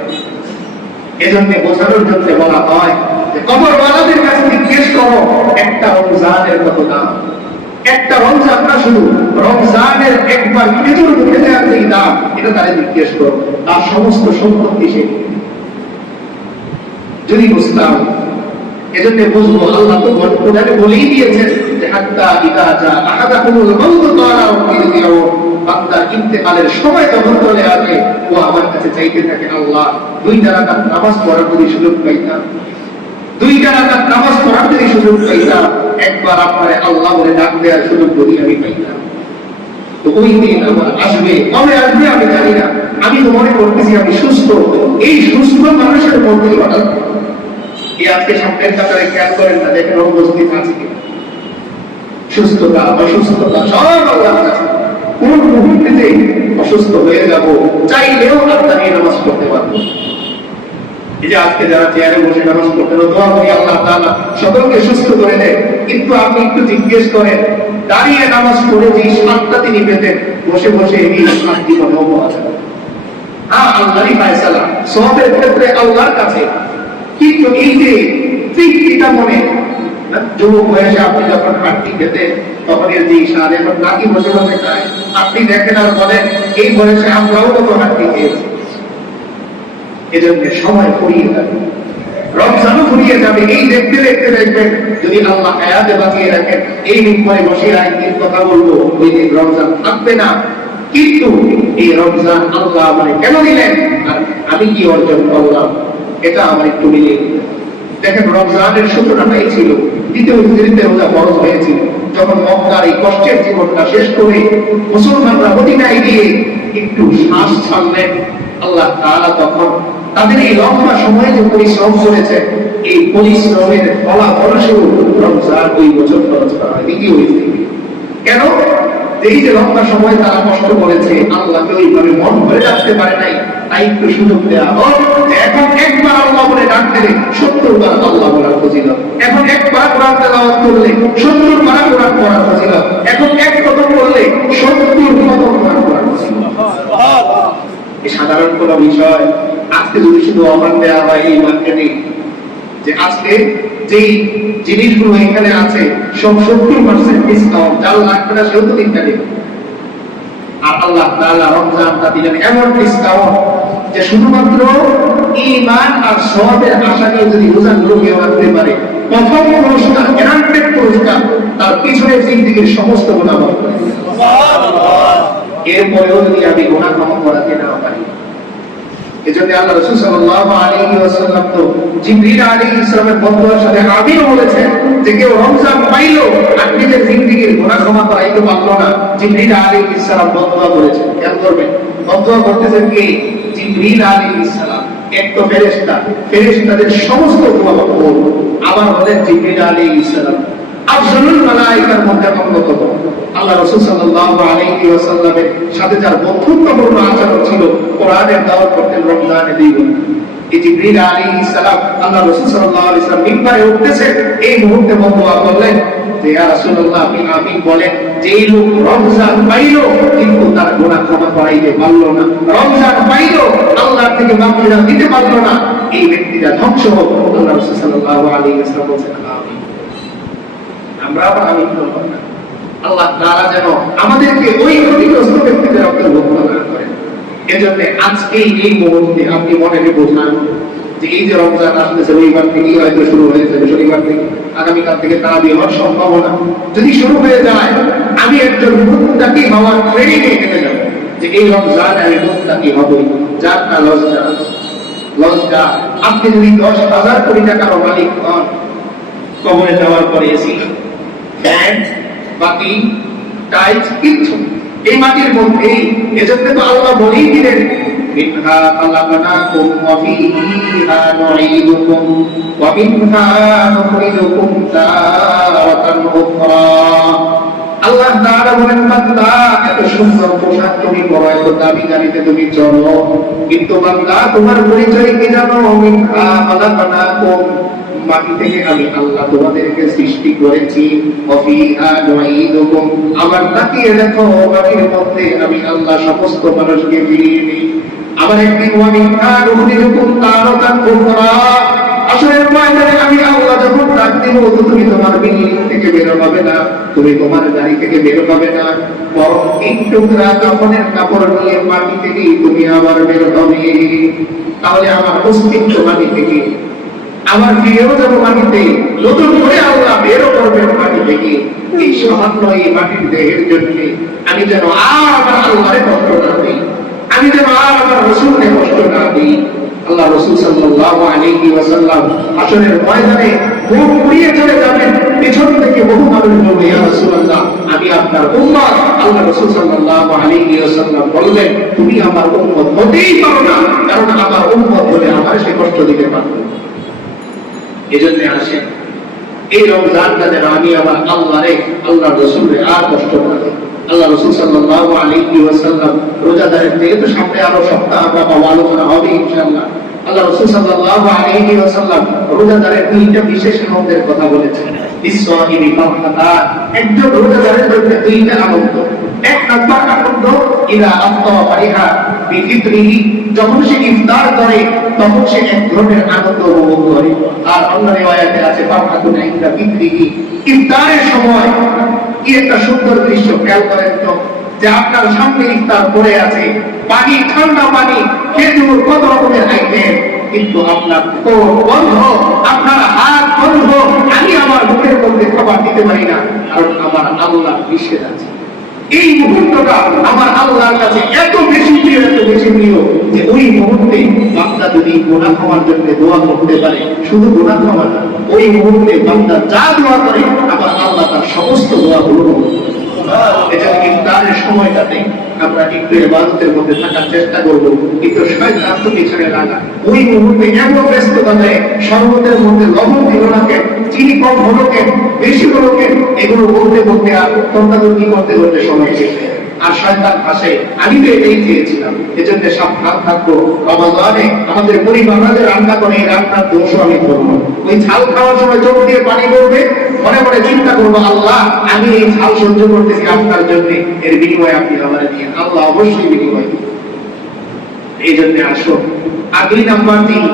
এজন্য বোঝানোর জন্য বলা হয় যে কবরওয়ালাদের কাছে জিজ্ঞেস করো একটা রমজানের কত দাম। একটা রমজান না, শুধু রমজানের একবার খেজুর মুখে দেওয়ার যে দাম, এটা তারা জিজ্ঞেস করো, তার সমস্ত সম্পত্তি সে যদি বুঝতাম। এজন্য বুঝবো, আল্লাহ তো কোরআনে বলেই দিয়েছেন যে হাত্তা ইদা জা আহাদাকুমুল মাউত ক্বালা রাব্বি ইরজিউন, বান্দার ইন্তেকালের সময় যখন চলে আসে ও আমার কাছে চাইতে থাকে, আল্লাহ 2 রাকাত নামাজ পড়ার যদি সুযোগ পাইতাম, 2 রাকাত নামাজ পড়ার যদি সুযোগ পাইতাম, একবার আপনারে আল্লাহ বলে ডাক দেওয়ার সুযোগ যদি আমি পাইতাম। তো ওই দিন আমার আসবে, কবে আসবে আমি জানি না। আমি তো মনে করতেছি আমি সুস্থ। এই সুস্থ মানুষের মধ্যে হঠাৎ এই আজকে সামনের কাতারে খেয়াল করেন না, দেখেন উপস্থিত আছে কিনা। সুস্থতা অসুস্থতা সব আল্লাহর কাছে। কোন মুহূর্তে অসুস্থ হয়ে যাব, চাইলেও আর দাঁড়িয়ে নামাজ পড়তে পারবো। এই যে আজকে যারা চেয়ারে বসে নামাজ পড়তে দোয়া করি আল্লাহ তাআলা সকলকে সুস্থ করে দেন। কিন্তু আপনি একটু জিজ্ঞেস করেন, দাঁড়িয়ে নামাজ পড়ে যে শান্তিটা তিনি পেতেন, বসে বসে এই শান্তি জীবনেও পাওয়া যাবে। হ্যাঁ আল্লাহরই ফায়সালা, সওয়াবের ক্ষেত্রে আল্লাহর কাছে। কিন্তু এই যে তৃপ্তিটা মনে, যুবক বয়সে আপনি যখন হাঁটতি খেতেন তখন এর যে স্বাদ, এখন নাকি বসে বসে খায়। আপনি দেখেন আর বলেন এই বয়সে আমরাও কত হাঁটতি খেয়েছি। এজন্য সময় ফুরিয়ে যাবে, রমজানও ফুরিয়ে যাবে। এই দেখতে দেখতে দেখবেন যদি আল্লাহ হায়াতে বাঁচিয়ে রাখেন, এই দিন পরে বসে একদিন কথা বলবো, ওই দিন রমজান থাকবে না। কিন্তু এই রমজান আল্লাহ আমাকে কেন দিলেন আর আমি কি অর্জন করলাম, এটা আমার একটু মিলিয়ে দেখেন। রমজানের সূচনাটাই ছিল দ্বিতীয় হিজরিতে রোজা ফরজ হয়েছিল। যখন মক্কার এই কষ্টের জীবনটা শেষ করে মুসলমানরা মদিনায় গিয়ে একটু শ্বাস ছাড়লেন, আল্লাহ তাআলা তখন তাদের এই লম্বা সময়ে যে পরিশ্রম করেছে, এই পরিশ্রমের ফলাফল স্বরূপ রমজান ওই বছর ফরজ করা হয় দ্বিতীয় হিজরিতে। কেন? এই যে লম্বা সময় তারা কষ্ট করেছে, আল্লাহকে ওইভাবে মন ভরে রাখতে পারে নাই, তাই একটু সুযোগ দেওয়া হোক। এখন একবার আল্লাহ বলে ডাক দিলে 70 বার আল্লাহ বলার ফজিলত। এখন একবার কোরআন তেলাওয়াত করলে 70 বার কোরআন পড়ার ফজিলত। এখন এক কদম করলে 70 কদম কোরআন পড়ার ফজিলত। এই সাধারণ কোনো বিষয়। আজকে যদি শুধু অফার দেওয়া হয় এই মার্কেটে, যে আজকে যেই জিনিসগুলো এখানে আছে সব 70% ডিসকাউন্ট, যার লাগবে না সেও তো দিনটা দেবে। আর আল্লাহ তাআলা রমজানটা দিলেন এমন ডিসকাউন্ট যে শুধুমাত্র ঈমান আর সওয়াবের আশাকে যদি রোজাগুলো কেউ রাখতে পারে, প্রথম পুরস্কার, গ্যারান্টেড পুরস্কার, তার পিছনে জিন্দেগীর সমস্ত গুনাহ মাফ করে দিবেন। সুবহানাল্লাহ। এরপরেও যদি আমি গুনাহ ক্ষমা করাতে না পারি, এজন্য আল্লাহ রাসূল সাল্লাল্লাহু আলাইহি ওয়াসাল্লাম তো জিবরিল আলাইহিস সালামের বন্ধুর সাথে আমিও বলেছেন যে কেউ রমজান পাইলো আর নিজের জিন্দেগীর গুনাহ ক্ষমা করাইতে পারলো না, জিবরিল আলাইহিস সালাম বদদুয়া করেছেন। খেয়াল করবেন, বদদুয়া করতেছেন কি? জিবরিল আলাইহিস সালাম। এক তো ফেরেশতা, ফেরেশতাদের সমস্ত গুনাহ মাফ। আবার বলেন জিবরিল আলাইহিস সালাম আফজালুল মালায়েকার মধ্যে অন্যতম। আল্লাহ রাসূল সাল্লাল্লাহু আলাইহি ওয়াসাল্লামের সাথে যার বন্ধুত্বপূর্ণ আচরণ ছিল, কোরআনের দাওয়াত করতেন রমজানে দ্বিগুণ। এই জিবরিল আলাইহিস সালাম আল্লাহ রাসূল সাল্লাল্লাহু আলাইহি ওয়াসাল্লাম মিম্বারে উঠতেছেন, এই মুহূর্তে বদদুয়া করলেন যে ইয়া রাসূলুল্লাহ, আপনি আমিন বলেন যে এই লোক রমজান পাইলো কিন্তু তার গুনাহ ক্ষমা করাইতে পারলো না, রমজান পাইলো আল্লাহর থেকে মাগফিরাত দিতে পারলো না, এই ব্যক্তিটা ধ্বংস হোক। আল্লাহ রাসূল সাল্লাল্লাহু আলাইহি ওয়াসাল্লাম বলেন আমিন। আমরা আমিন বলবো না। আল্লাহ তাআলা যেন আমাদেরকে ওই ক্ষতিগ্রস্ত ব্যক্তিদের অন্তর্ভুক্ত না করেন। এজন্য আজকে এই মুহূর্তে আপনি মনে বোঝান যে এই যে রমজান আসতেছে, রবিবার থেকেই হয়তো শুরু হয়ে যাবে, শনিবার থেকে, আগামীকাল থেকে তারাবির হওয়ার সম্ভাবনা যদি শুরু হয়ে যায়, আমি একজন মুত্তাকি হওয়ার ট্রেনিংয়ে হেঁটে যাব যে এই রমজান আমি মুত্তাকি হব। যার না লজ্জা। আপনি যদি 10,000 কোটি টাকার মালিক হন, কবরে যাওয়ার পরে এসি, ফ্যান, বাতি, টাইলস কিচ্ছু এই মাটির মধ্যেই। এজন্য তো আল্লাহ বলেই দিলেন মিনহা খালাকনাকুম ওয়া ফীহা নুঈদুকুম ওয়া মিনহা নুখরিজুকুম তারাতান উখরা। আল্লাহ তাআলা বলেন, বান্দা এত সুন্দর পোশাক তুমি পরো, এত দামি গাড়িতে তুমি চলো, কিন্তু বান্দা তোমার পরিচয় কি জানো? মিনহা খালাকনাকুম, মাটি থেকে আমি আল্লাহ তোমাদেরকে সৃষ্টি করেছি, ওয়াফিহা নুঈদুকুম, আবার তাকিয়ে দেখো মাটির মধ্যে আমি আল্লাহ সমস্ত মানুষকে ফিরিয়ে দিই। আবার একদিন ওয়া মিনহা নুখরিজুকুম তারাতান উখরা, আসরের ময়দানে আমি আল্লাহ যখন ডাক দেব, তুমি তোমার বিল্ডিং থেকে বের হবে না, তুমি তোমার গাড়ি থেকে বের হবে না, বরং একটু কাফনের কাপড় নিয়ে মাটি থেকে তুমি আবার বের হবে। তাহলে আমার অস্তিত্ব মাটি থেকে, আমার ফিরেও যাবো মাটিতে, নতুন করে আল্লাহ বেরো করবেন মাটি থেকে। এই সামান্য এই মাটির দেহের জন্য আমি যেন আর আমার আল্লাহরে কষ্ট না দিই, আমি যেন আর আমার রাসূলকে কষ্ট না দিই। আল্লাহ রাসূল সাল্লাল্লাহু আলাইহি ওয়াসাল্লাম হাসরের ময়দানে মুখ ঘুরিয়ে চলে যাবেন, পিছন থেকে বহু মানুষ বলবে, ইয়া রাসূলুল্লাহ, আমি আপনার উম্মত। আল্লাহ রাসূল সাল্লাল্লাহু আলাইহি ওয়াসাল্লাম বলবেন, তুমি আমার উম্মত হতেই পারো না, কারণ আমার উম্মত হলে আমার সে কষ্ট দিতে পারবে। এজন্য আসেন এই রমজানটা যেন আমি আমার আল্লাহরে, আল্লাহর রাসূলরে আর কষ্ট না দিই। আল্লাহ রাসূল সাল্লাল্লাহু আলাইহি ওয়াসাল্লাম রোজাদারের যেহেতু সামনে আরো সপ্তাহ আমরা আলোচনা হবে ইনশাআল্লাহ, আল্লাহ রাসূল সাল্লাল্লাহু আলাইহি ওয়াসাল্লাম রোজাদারের দুইটা বিশেষ আনন্দের কথা বলেছেন। ইসসাইমি ফারহাতান, একজন রোজাদারের জন্য দুইটা আনন্দ। এক নাম্বার আনন্দ ইদা আফতা ফারিহা বিফিত্রিহি, যখন সে ইফতার করে তখন সে এক ধরনের আনন্দ উপভোগ করে। আর অন্য রিওয়ায়াতে আছে ফারহাতুন ইনদা বিফিত্রিহি, ইফতারের সময় কি একটা সুন্দর দৃশ্য খেয়াল করেন তো, যে আপনার সামনে ইফতার পড়ে আছে, পানি, ঠান্ডা পানি, খেজুর, কত রকমের আইটেম, কিন্তু আপনার ঠোঁট বন্ধ, আপনার হাত বন্ধ, আমি আমার মুখের মধ্যে খাবার দিতে পারি না, কারণ আমার আল্লাহর নিষেধ আছে। এই মুহূর্তটা আমার আল্লাহর কাছে এত বেশি প্রিয়, এত বেশি প্রিয়, যে ওই মুহূর্তে বান্দা যদি গুনাহ ক্ষমার জন্য দোয়া করতে পারে, শুধু গুনাহ ক্ষমা না, ওই মুহূর্তে বান্দা যা দোয়া করে আমার আল্লাহ তার সমস্ত দোয়া গ্রহণ করে। এটা ইফতারের সময়টাতে আমরা একটু ইবাদতের মধ্যে থাকার চেষ্টা করবো, কিন্তু শয়তান তো পিছনে লাগা। ওই মুহূর্তে এমন ব্যস্ততা দেয়, শরবতের মধ্যে লবণ দিল না কেন, চিনি কম হলো কেন, বেশি হলো কেন, এগুলো বলতে বলতে আর তন্দাতন্দি করতে করতে সময় শেষ। আর শয়তান হাসে, আমি তো এটাই চেয়েছিলাম। এজন্য সাবধান থাকবো, রমাদানে আমাদের পরিবারে রান্না করে এই রান্নার দোষও আমি করবো। ওই ঝাল খাওয়ার সময় চোখ দিয়ে পানি পড়বে, মনে মনে চিন্তা করবো, আল্লাহ আমি এই ঝাল সহ্য করতেছি আপনার জন্য, এর বিনিময়ে আপনি আমার দিয়ে, আল্লাহ অবশ্যই বিনিময় দিবেন। এই জন্য আসো। আর 2 নাম্বার দিন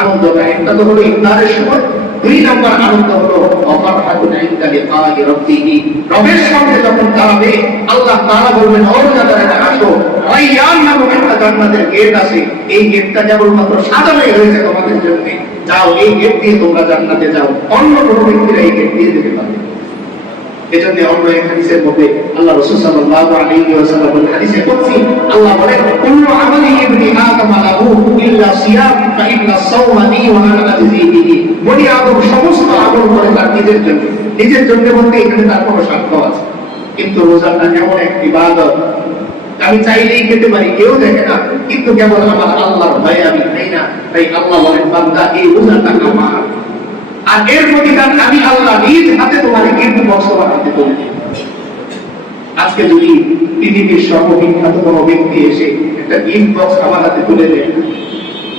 আনন্দটা, একটা তো হলো ইফতারের সময়, 2 নাম্বার আনন্দ হলো অফারহাতুন ইনদা লিকাই রাব্বিহি, রবের সঙ্গে যখন দাঁড়াবে আল্লাহ তাআলা বলবেন, ও যারা আসো, রাইয়ান নামক একটা জান্নাতের গেট আছে, এই গেটটা কেবলমাত্র সাজানোই হয়েছে তোমাদের জন্য, যাও এই গেট দিয়ে তোমরা জান্নাতে যাও, অন্য কোনো ব্যক্তিরা এই গেট দিয়ে যেতে পারবে। এজন্য অন্য এক হাদিসের মধ্যে আল্লাহ রাসূল সাল্লাল্লাহু আলাইহি ওয়াসাল্লাম বলেন, হাদিসে কুদসি আল্লাহ বলেন, কুল্লু আমালি ইবনি আদম লাহু ইল্লা সিয়াম ফা ইন্না সাওমা লি ওয়া আনা আজজি বিহি, বনি আদম সমস্ত আমল করে তার নিজের জন্য। নিজের জন্য বলতে এখানে তার কোনো স্বার্থ আছে, কিন্তু রোজাটা এমন এক ইবাদত, আমি চাইলেই খেতে পারি, কেউ দেখে না, কিন্তু কেবল আমার আল্লাহর ভয়ে আমি খাই না। তাই আল্লাহ বলেন, বান্দা এই রোজাটা আমার, আর এর প্রতিদান আমি আল্লাহ নিজ হাতে তোমার গিফট বক্স তোমার হাতে তুলে দিই। আজকে যদি পৃথিবীর সর্ববিখ্যাত কোনো ব্যক্তি এসে একটা গিফট বক্স আমার হাতে তুলে দেয়,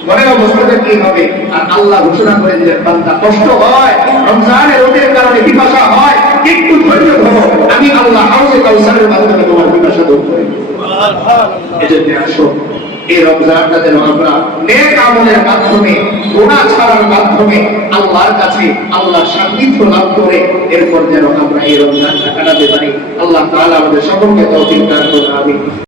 মনের অবস্থাটা কি হবে? আর আল্লাহ ঘোষণা করে দিলেন, বান্দা কষ্ট হয়, রমজানের রোদের কারণে পিপাসা হয়, একটু ধৈর্য ধরো, আমি আল্লাহ হাউজে কাউসারের মাধ্যমে তোমার পিপাসা দূর করে দেব। এজন্য আসো, এই রমজানটা যেন আমরা নেক আমলের মাধ্যমে, গুনাহ ছাড়ার মাধ্যমে আল্লাহর কাছে আল্লাহর সান্নিধ্য লাভ করে এরপর যেন আমরা এই রমজানটা কাটাতে পারি। আল্লাহ তাআলা আমাদের সকলকে তৌফিক দান করুন, আমিন।